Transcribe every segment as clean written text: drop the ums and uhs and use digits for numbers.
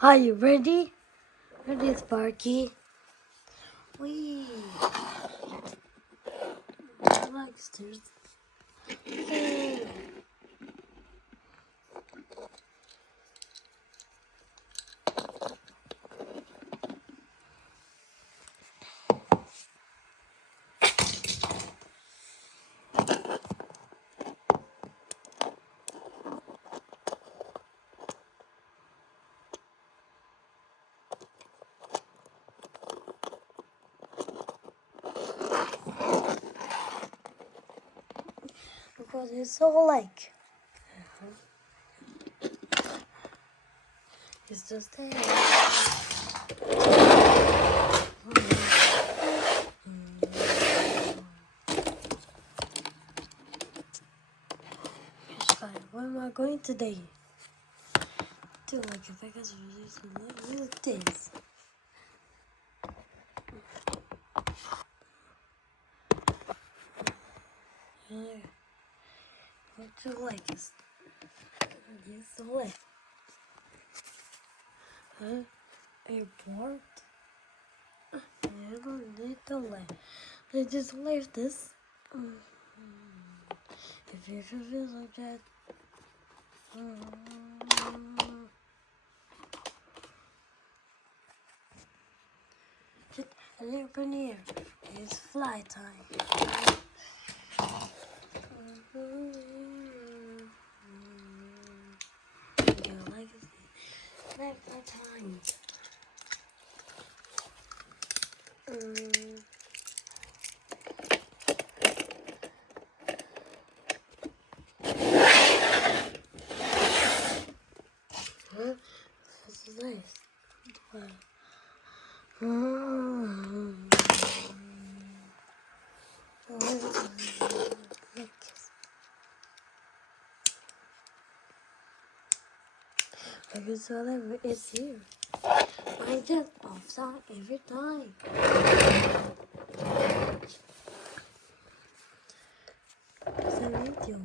Are you ready? Ready, Sparky? Wee. Like stairs. Yay. Because it's so like. It's just there. Where am I going today? Do like if I guess look this. What you like is the way. Airport. I don't need to live. I just leave this. If you feel like that. Just a little bit near. It's flight time. You like it? Flight time. This is nice. Because whatever is here. I get offside every time. Thank you.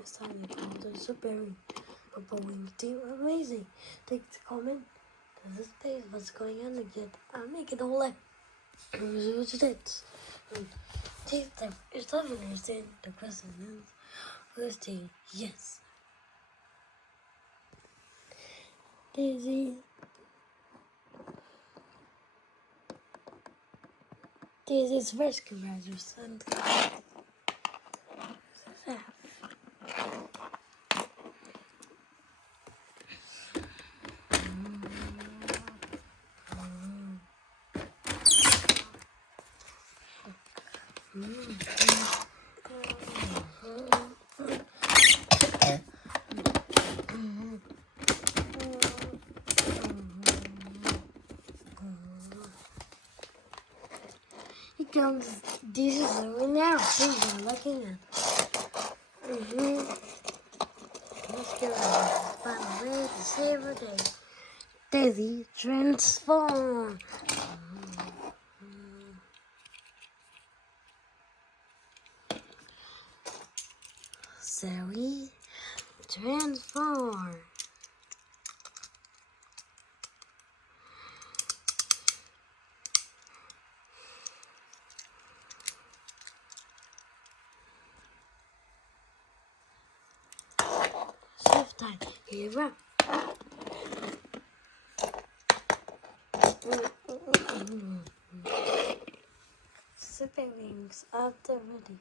It's time to call the super a bowling team. Amazing. Take the comment. This is space. What's going on again? I'll make it all like. What's it? Take the. It's not understand the question. First thing, yes. Daisy. Daisy's first congratulations. He comes dishes over now. Things are looking at. Let's get on. Find a way to save her day. Daisy transform. necessary. Transform. Shift time. Here. Super wings after ready.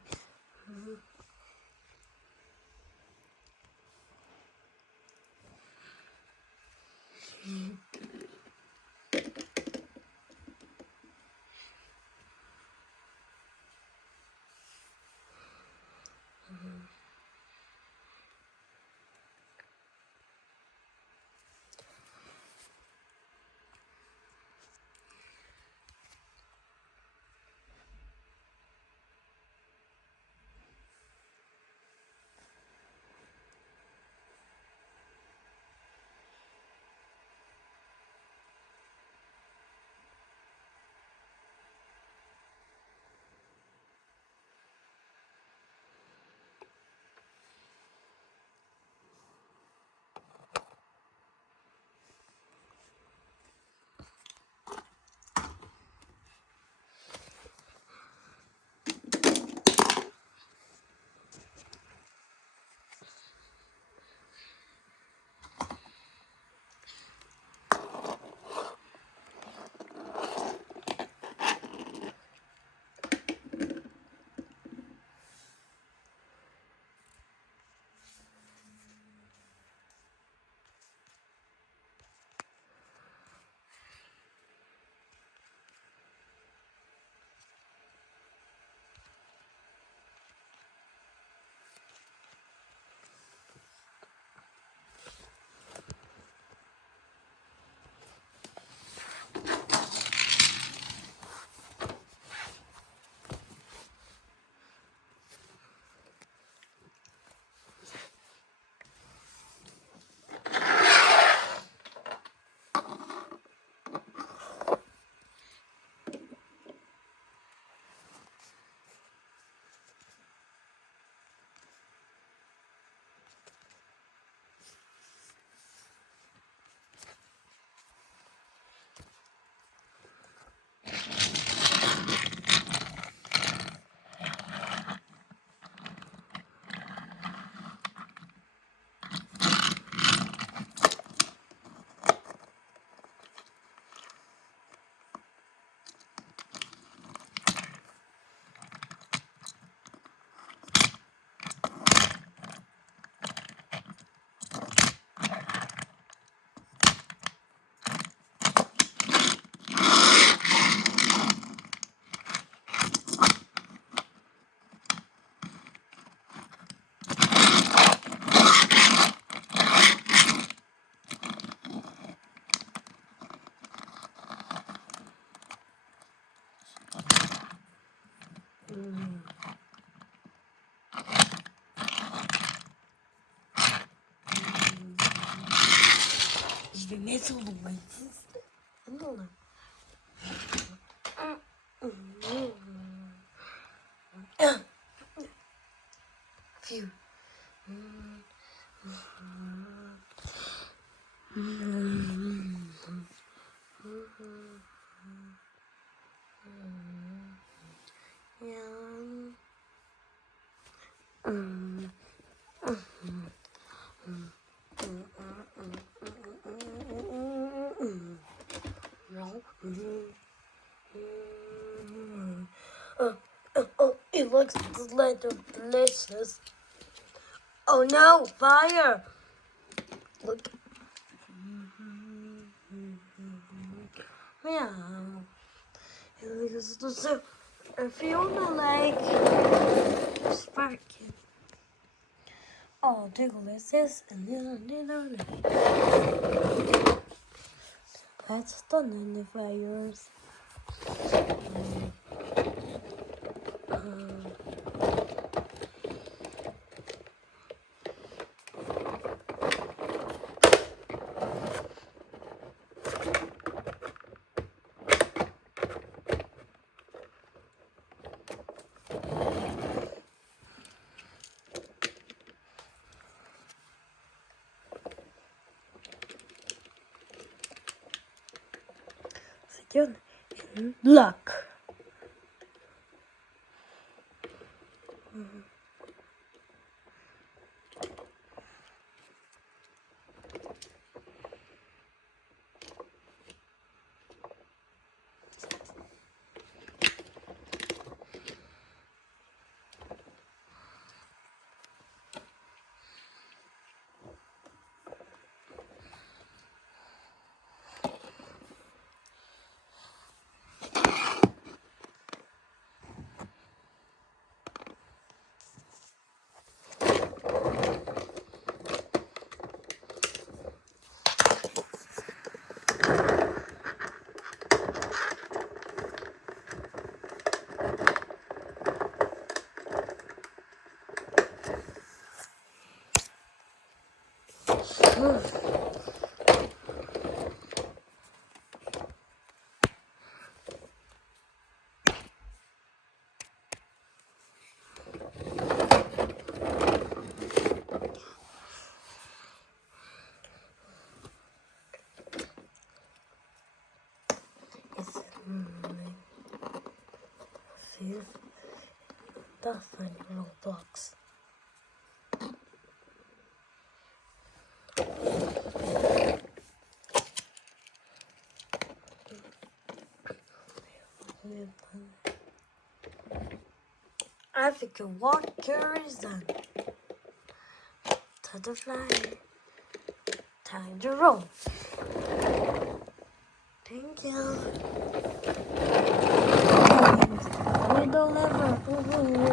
Ich bin jetzt so meistens. Phew. It looks delicious. Oh no, fire! Look. Yeah. It looks so. I feel like sparking. Oh, delicious and that's done in the fires. you're in luck. See, that's tiny little blocks. I think your walker is done. Time to fly. Time to roll. Thank you. Middle lever.